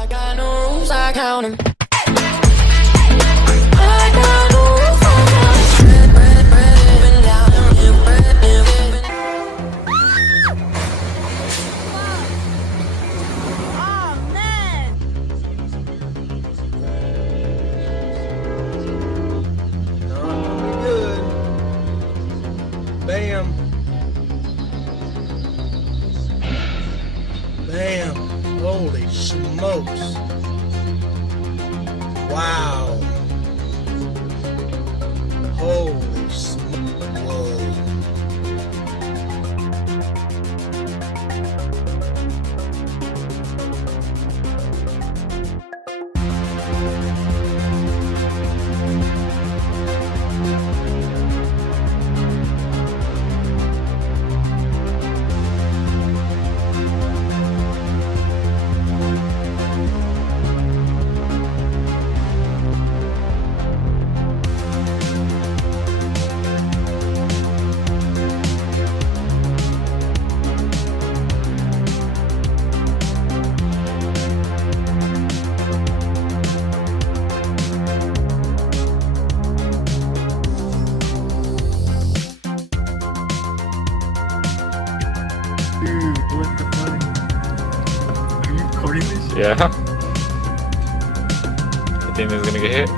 I got no rules, I count 'em. I got no rules, I count 'em. Bread, down, bread. Oh man! Not gonna be good. Bam. Bam. Holy smokes. Wow. Holy smokes. Whoa. Dude, what the fuck? Are you recording this? Yeah. You think this is gonna get hit?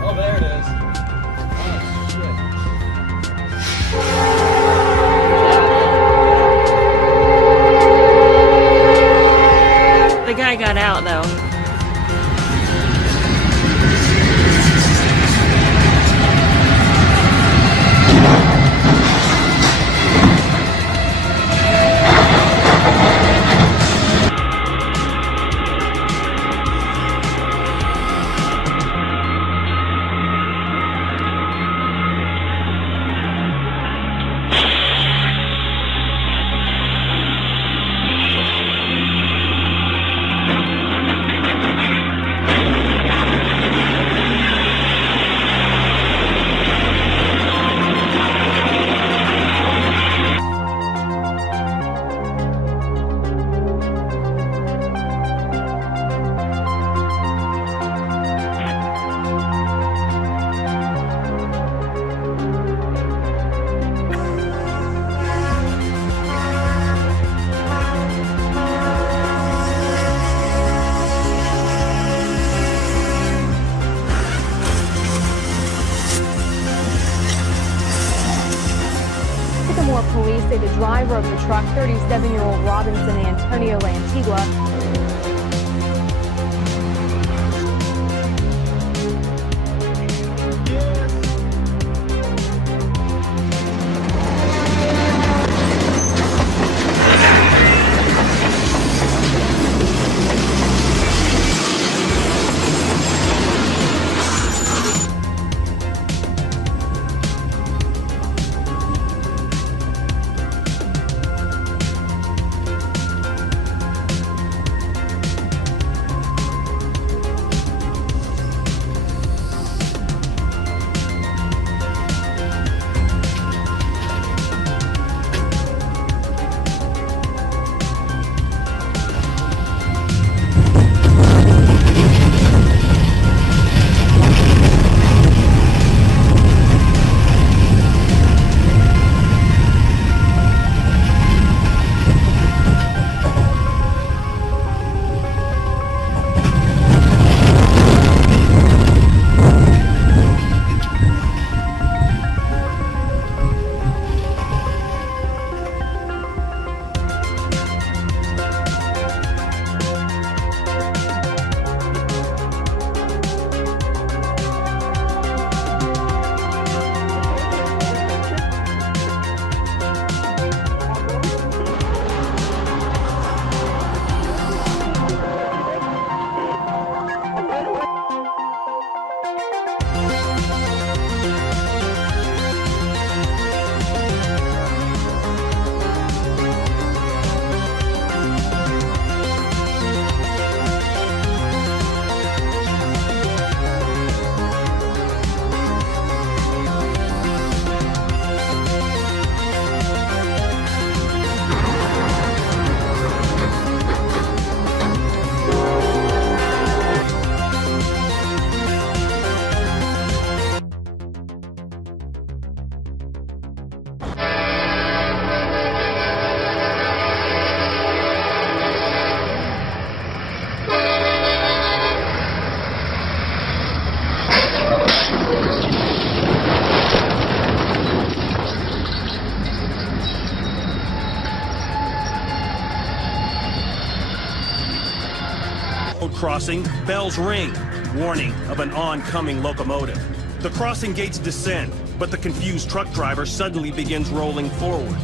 Oh, there it is. Oh, shit. The guy got out though. Police say the driver of the truck, 37-year-old Robinson Antonio Lantigua, Road crossing, bells ring, warning of an oncoming locomotive. The crossing gates descend, but the confused truck driver suddenly begins rolling forward.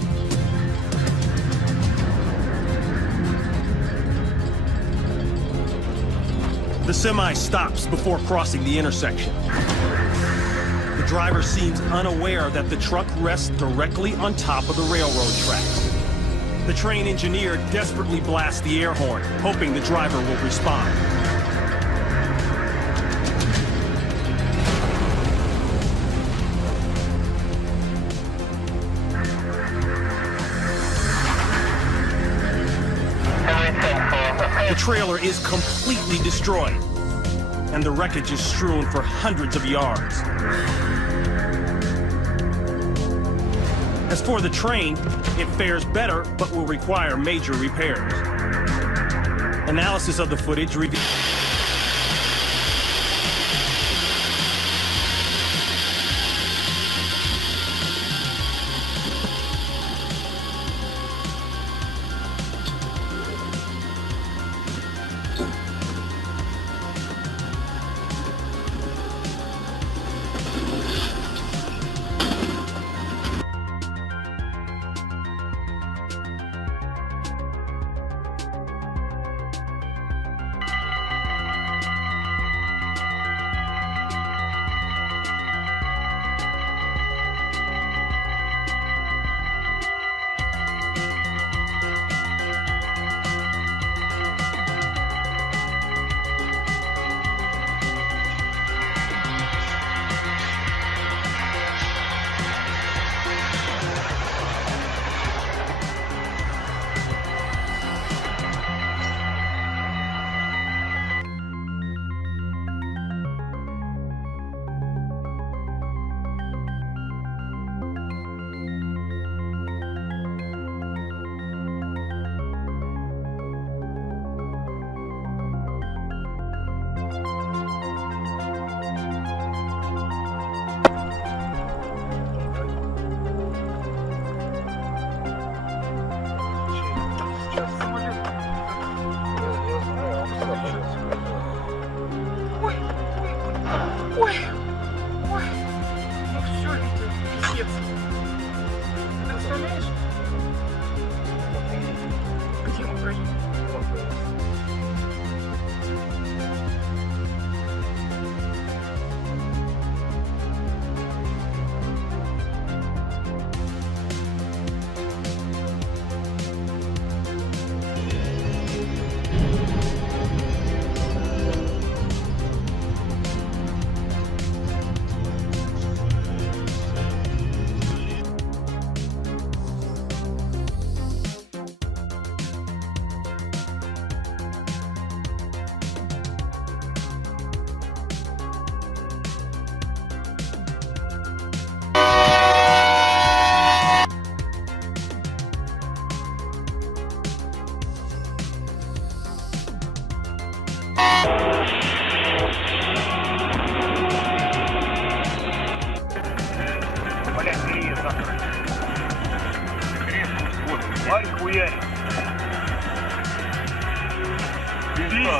The semi stops before crossing the intersection. The driver seems unaware that the truck rests directly on top of the railroad tracks. The train engineer desperately blasts the air horn, hoping the driver will respond. The trailer is completely destroyed, and the wreckage is strewn for hundreds of yards. As for the train, it fares better but will require major repairs. Analysis of the footage reveals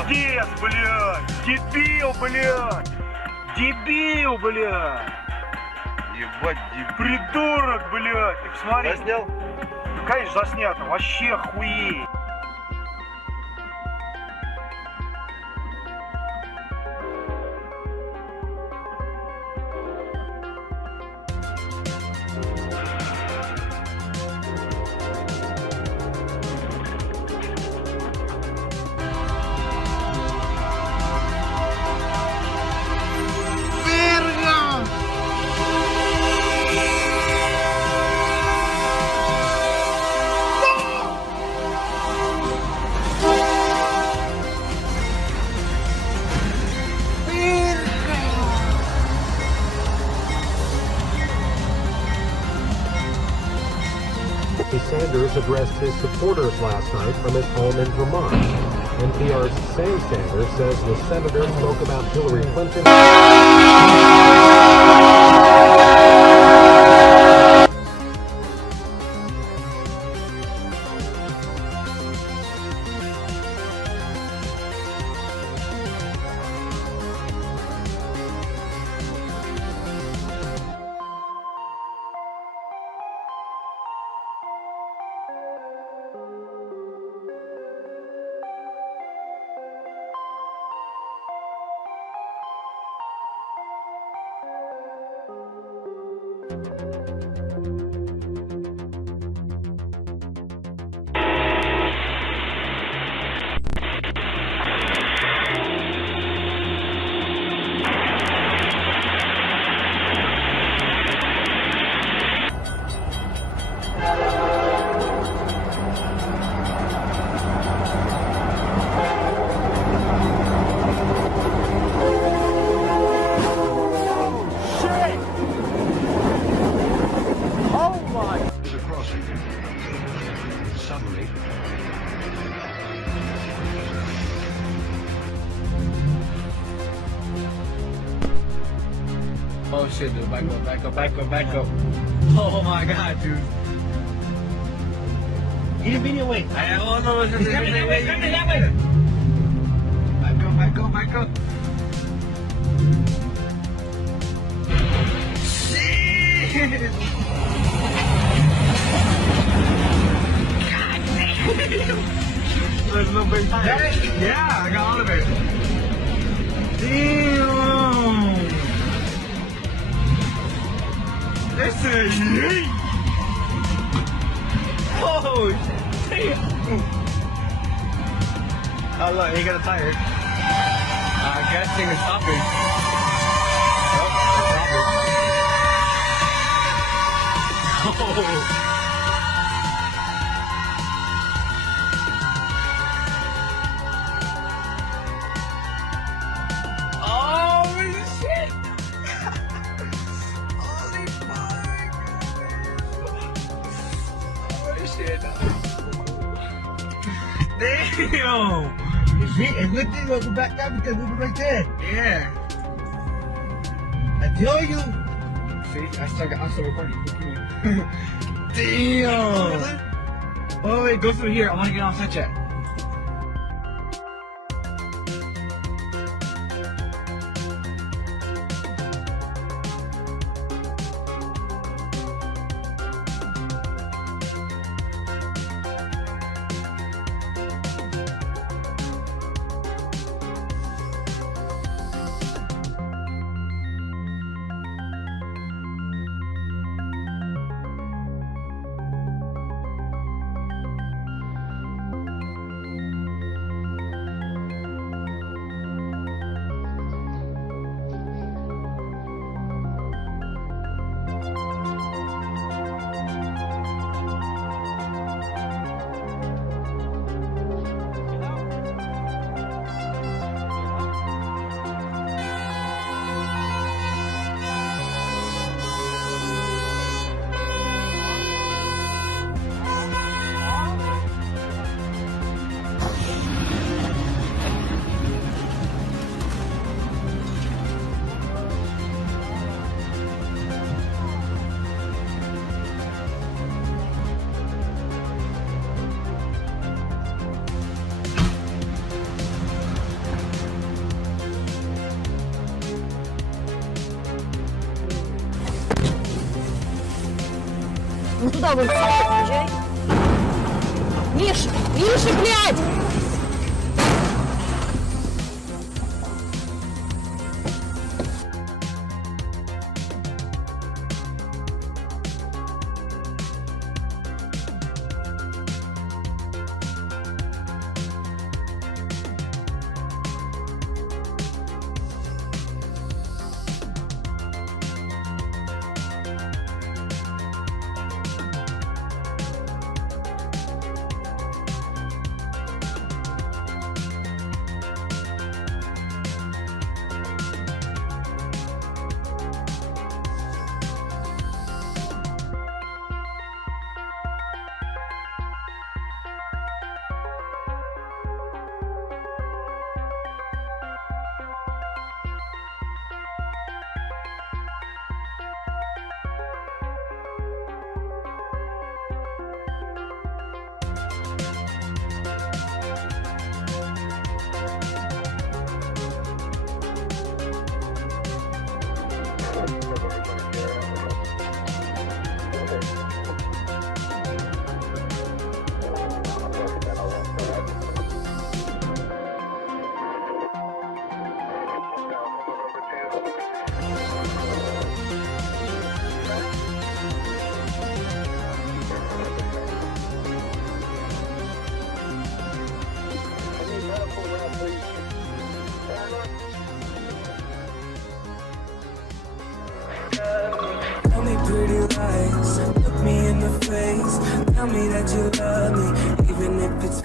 Пиздец, блядь! Дебил, блядь! Дебил, блядь! Ебать, дебил. Придурок, блядь! Ты посмотри! Заснял? Ну, конечно, заснято. Вообще охуеть! Sanders addressed his supporters last night from his home in Vermont. NPR's Sam Sanders says the senator spoke about Hillary Clinton. There's a crossing. Suddenly, Oh shit, dude. Back up, back up, back up, back up. Oh my god, dude. Get a video away. I don't know what's coming that way, coming that way. Back up, back up, back up. Shit! God damn! There's no big time. Yeah, I got all of it. Damn! This is yeet! Oh, damn! Oh, look, he got a tire. I'm guessing it's stopping. Oh, it's stopping. Oh! Damn! Is it a good thing we'll go back down because we were right there? Yeah. I tell you. See, I'm still recording. Damn! Oh wait, go through here. I want to get on Snapchat. Ну туда вот приезжай. Миша, Миша, блядь! tell me that you love me, even if it's